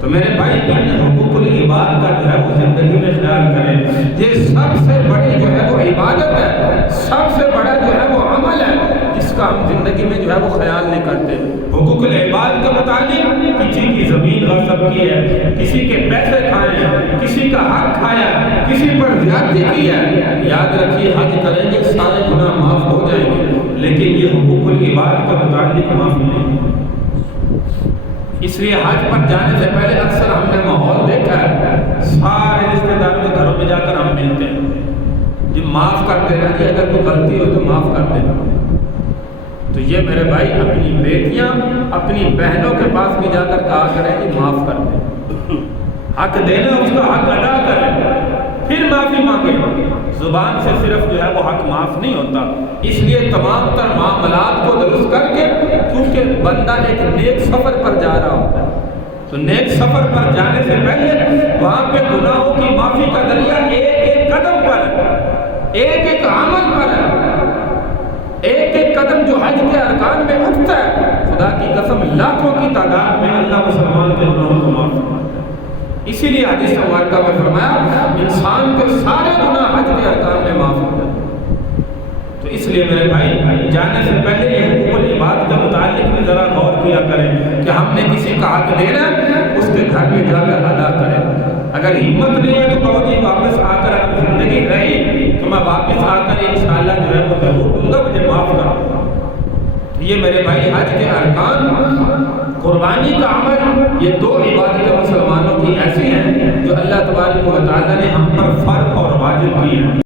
تو میرے بھائی حقوق العباد کا جو ہے وہ زندگی میں خیال کریں. یہ سب سے بڑی جو ہے وہ عبادت ہے، سب سے بڑا جو ہے وہ عمل ہے جس کا ہم زندگی میں جو ہے وہ خیال نہیں کرتے. حقوق العباد کے متعلق کسی کی زمین غصب کی ہے، کسی کے پیسے کھائے ہیں، کسی کا حق کھایا ہے، کسی پر زیادتی کی ہے، یاد رکھیے حج کریں گے سارے گناہ معاف ہو جائیں گے، لیکن یہ حقوق العباد کے متعلق معافی نہیں. اس لیے حج پر جانے سے پہلے اکثر ہم نے ماحول دیکھا ہے، سارے رشتہ داروں کے گھروں میں جا کر ہم ملتے ہیں، جی معاف کر دینا، جی اگر کوئی غلطی ہو تو معاف کر دینا. تو یہ میرے بھائی اپنی بیٹیاں اپنی بہنوں کے پاس بھی جا کر کہا کریں کہ معاف کر دیں، حق دینا اس کا حق ادا کریں، پھر معافی مانگیں. زبان سے صرف جو ہے وہ حق معاف نہیں ہوتا. اس لیے تمام تر معاملات کو درست کر کے، کیونکہ بندہ ایک نیک سفر پر جا رہا ہوتا ہے، تو نیک سفر پر جانے سے پہلے وہاں پہ گناہوں کی معافی کا ذریعہ ایک ایک قدم پر ہے، ایک ایک عمل پر ہے، ایک ایک قدم جو حج کے ارکان میں اٹھتا ہے. خدا کی قسم لاکھوں کی تعداد میں اللہ مسلمان کے گناہوں کو معاف کرتا ہے. اسی لیے حدیث مبارکہ میں فرمایا انسان کے سارے گناہ حج کے ارکان میں معاف ہو جاتے ہیں. تو اس لیے میرے بھائی جانے سے پہلے یہ حقوق العباد کے متعلق بھی ذرا غور کیا کریں کہ ہم نے کسی کا حق لینا اس کے گھر میں جا کر ادا کریں. اگر ہمت نہیں ہے تو کہو جی واپس آ کر اگر زندگی رہی تو میں واپس آ کر انشاءاللہ جو ہے وہ ضرور دوں گا، مجھے معاف کرو. یہ میرے بھائی حج کے ارکان، قربانی کا عمل، یہ دو عبادتیں مسلمانوں کی ایسی ہیں جو اللہ تبارک و تعالیٰ نے ہم پر فرض اور واجب کی ہیں.